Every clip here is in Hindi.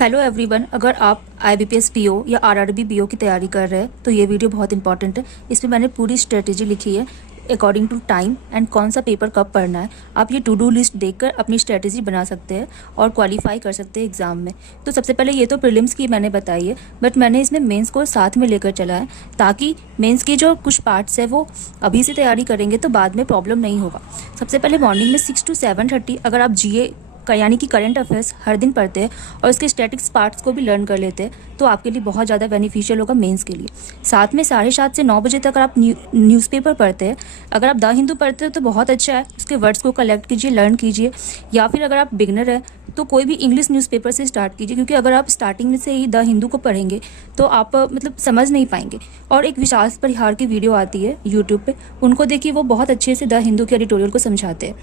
हेलो एवरीवन, अगर आप IBPS PO या RRB BO की तैयारी कर रहे हैं तो ये वीडियो बहुत इंपॉर्टेंट है। इसमें मैंने पूरी स्ट्रेटेजी लिखी है अकॉर्डिंग टू टाइम एंड कौन सा पेपर कब पढ़ना है। आप ये टू डू लिस्ट देखकर अपनी स्ट्रेटेजी बना सकते हैं और क्वालिफाई कर सकते हैं एग्ज़ाम में। तो सबसे पहले ये तो प्रीलिम्स की मैंने बताई है, बट मैंने इसमें मेंस को साथ में लेकर चला है ताकि मेंस की जो कुछ पार्ट्स है वो अभी से तैयारी करेंगे तो बाद में प्रॉब्लम नहीं होगा। सबसे पहले मॉर्निंग में 6 to 7:30 अगर आप GA यानी कि करंट अफेयर्स हर दिन पढ़ते हैं और इसके स्टैटिक्स पार्ट्स को भी लर्न कर लेते हैं तो आपके लिए बहुत ज़्यादा बेनिफिशियल होगा मेंस के लिए। साथ में 7:30 से 9 बजे तक अगर आप न्यूज़पेपर पढ़ते हैं, अगर आप द हिंदू पढ़ते हैं तो बहुत अच्छा है, उसके वर्ड्स को कलेक्ट कीजिए, लर्न कीजिए। या फिर अगर आप बिगनर है तो कोई भी इंग्लिश न्यूज़पेपर से स्टार्ट कीजिए, क्योंकि अगर आप स्टार्टिंग में से ही द हिंदू को पढ़ेंगे तो आप समझ नहीं पाएंगे। और एक विशाल परिहार की वीडियो आती है यूट्यूब पे, उनको देखिए, वो बहुत अच्छे से द हिंदू के एडिटोरियल को समझाते हैं।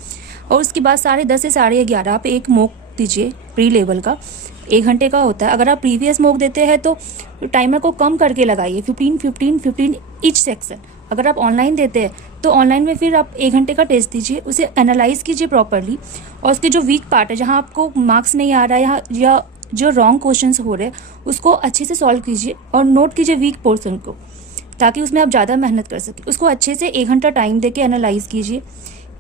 और उसके बाद 10:30 से 11:30 आप एक मॉक दीजिए प्री लेवल का, 1 घंटे का होता है। अगर आप प्रीवियस मॉक देते हैं तो टाइमर को कम करके लगाइए, 15-15 ईच सेक्शन। अगर आप ऑनलाइन देते हैं तो ऑनलाइन में फिर आप 1 घंटे का टेस्ट दीजिए, उसे एनालाइज कीजिए प्रॉपरली और उसके जो वीक पार्ट है, जहाँ आपको मार्क्स नहीं आ रहा है या जो रॉन्ग क्वेश्चंस हो रहे हैं, उसको अच्छे से सॉल्व कीजिए और नोट कीजिए वीक पोर्सन को, ताकि उसमें आप ज़्यादा मेहनत कर सकें। उसको अच्छे से 1 घंटा टाइम देके एनालाइज कीजिए।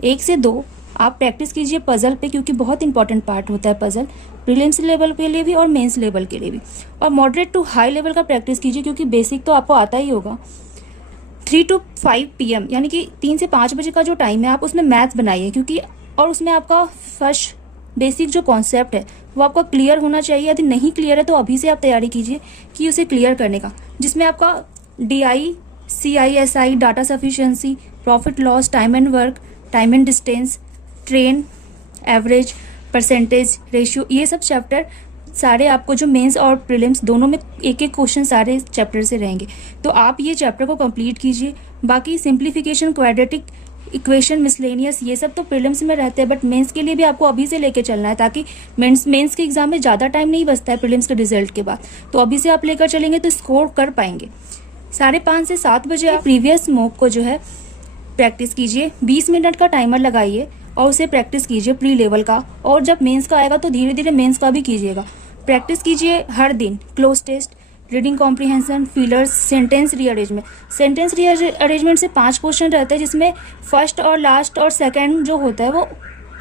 1 से 2 आप प्रैक्टिस कीजिए पजल पे, क्योंकि बहुत इंपॉर्टेंट पार्ट होता है पजल, प्रीलिम्स लेवल के लिए भी और मेंस लेवल के लिए भी। और मॉडरेट टू हाई लेवल का प्रैक्टिस कीजिए, क्योंकि बेसिक तो आपको आता ही होगा। 3 to 5 PM यानी कि 3 से 5 बजे का जो टाइम है, आप उसमें मैथ्स बनाइए, क्योंकि और उसमें आपका फर्स्ट बेसिक जो कॉन्सेप्ट है वो आपका क्लियर होना चाहिए। यदि नहीं क्लियर है तो अभी से आप तैयारी कीजिए कि उसे क्लियर करने का, जिसमें आपका DI, CISI, data sufficiency, profit loss, time and work, time and distance, train, average, percentage, ratio, ये सब चैप्टर सारे आपको जो मेंस और प्रीलिम्स दोनों में एक एक क्वेश्चन सारे चैप्टर से रहेंगे, तो आप ये चैप्टर को कंप्लीट कीजिए। बाकी सिंप्लीफिकेशन, क्वाड्रेटिक इक्वेशन, मिसलेनियस, ये सब तो प्रीलिम्स में रहते हैं, बट मेंस के लिए भी आपको अभी से लेकर चलना है, ताकि मेंस के एग्जाम में ज़्यादा टाइम नहीं बचता है प्रीलिम्स के रिजल्ट के बाद। तो अभी से आप लेकर चलेंगे तो स्कोर कर पाएंगे। 5:30 से 7 बजे आप प्रीवियस मॉक को जो है प्रैक्टिस कीजिए, 20 मिनट का टाइमर लगाइए और उसे प्रैक्टिस कीजिए प्री लेवल का। और जब मेंस का आएगा तो धीरे धीरे मेंस का भी कीजिएगा। प्रैक्टिस कीजिए हर दिन, cloze test, reading comprehension, fillers, sentence rearrangement. Sentence rearrangement से 5 क्वेश्चन रहते हैं, जिसमें फर्स्ट और लास्ट और सेकेंड जो होता है वो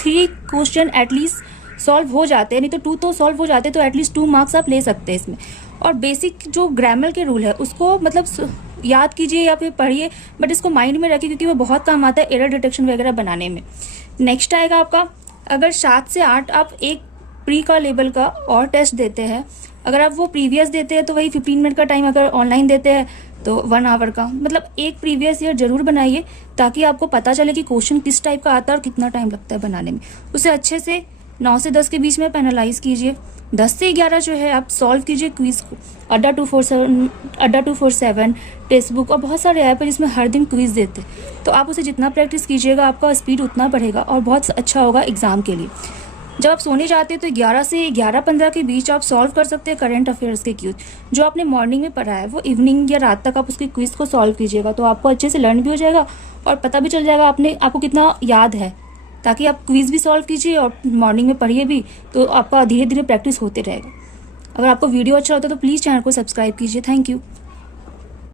3 क्वेश्चन एटलीस्ट सॉल्व हो जाते हैं, नहीं तो 2 तो सॉल्व हो जाते हैं, तो एटलीस्ट 2 मार्क्स आप ले सकते हैं इसमें। और बेसिक जो ग्रामर के रूल है उसको याद कीजिए या फिर पढ़िए, बट इसको माइंड में रखिए, क्योंकि वो बहुत काम आता है एरर डिटेक्शन वगैरह बनाने में। नेक्स्ट आएगा आपका, अगर 7 से 8 आप एक प्री का लेवल का और टेस्ट देते हैं, अगर आप वो प्रीवियस देते हैं तो वही 15 मिनट का टाइम, अगर ऑनलाइन देते हैं तो 1 आवर का, एक प्रीवियस ईयर जरूर बनाइए, ताकि आपको पता चले कि क्वेश्चन किस टाइप का आता है और कितना टाइम लगता है बनाने में। उसे अच्छे से 9 से 10 के बीच में एनालाइज कीजिए। 10 से 11 जो है आप सॉल्व कीजिए क्विज को, अड्डा 247, टेक्स्ट बुक और बहुत सारे ऐप है जिसमें हर दिन क्विज देते हैं। तो आप उसे जितना प्रैक्टिस कीजिएगा आपका स्पीड उतना बढ़ेगा और बहुत अच्छा होगा एग्जाम के लिए। जब आप सोने जाते हैं तो 11 से 11:15 के बीच आप सॉल्व कर सकते हैं करंट अफेयर्स के क्विज। जो आपने मॉर्निंग में पढ़ा है वो इवनिंग या रात तक आप उसके क्विज को सॉल्व कीजिएगा, तो आपको अच्छे से लर्न भी हो जाएगा और पता भी चल जाएगा आपको कितना याद है, ताकि आप क्विज भी सॉल्व कीजिए और मॉर्निंग में पढ़िए भी, तो आपका धीरे धीरे प्रैक्टिस होते रहेगा। अगर आपको वीडियो अच्छा होता है तो प्लीज़ चैनल को सब्सक्राइब कीजिए। Thank you.